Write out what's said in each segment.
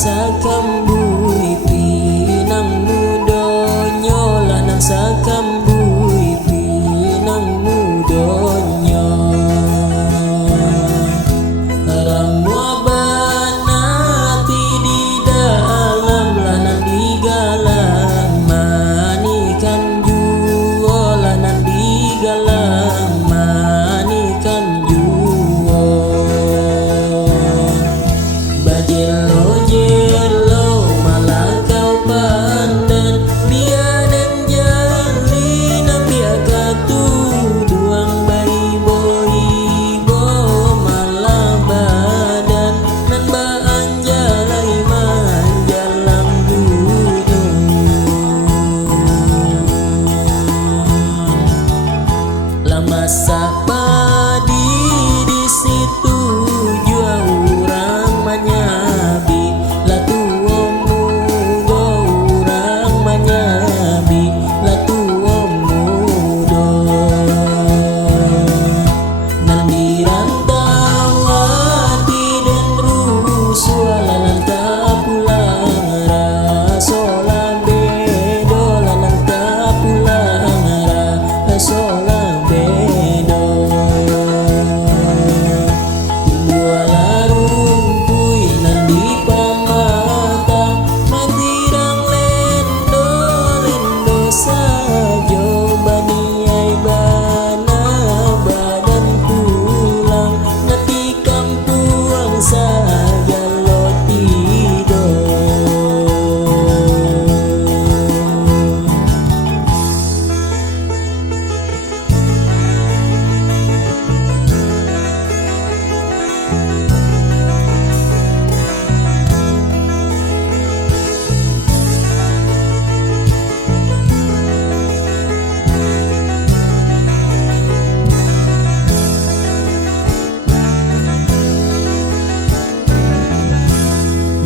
sakambui pinang mudonyo lanang sakambui pinang mudonyo ramu abanati di dalam lanang di galang manikan juo lanang di galang manikan juo bajelo jelo malah kau pandan biadan jali nampia katu duang baibo ibo malah badan nan baan jalai manjalam gunung lama sapadi di situ jua urang manyabi latuomu go urang manyabi latuomu do nan dirantau hati dan rusua lanang tak pulang rasola bedo lanang tak pulang rasola bedo buala rumpui nan di pamata matirang lendo lendo sajo baniai bana badan pulang nanti kampuang saja lo tidur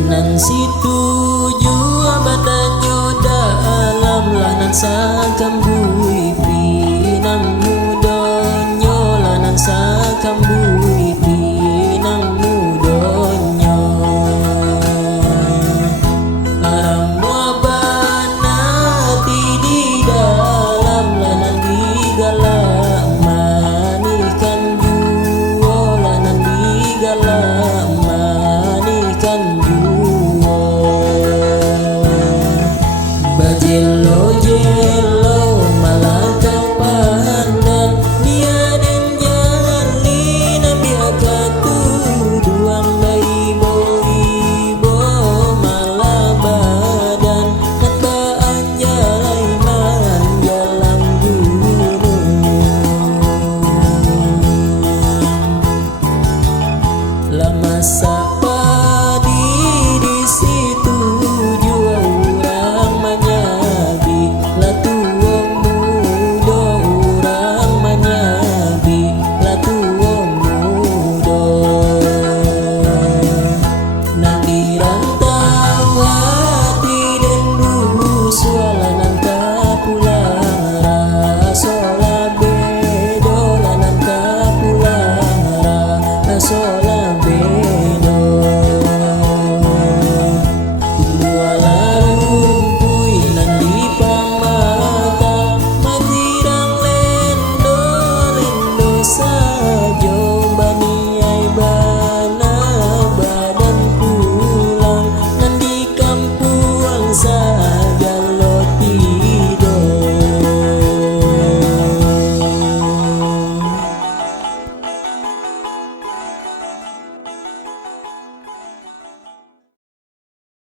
nan situ jua badanyo dalam lah nan sakambui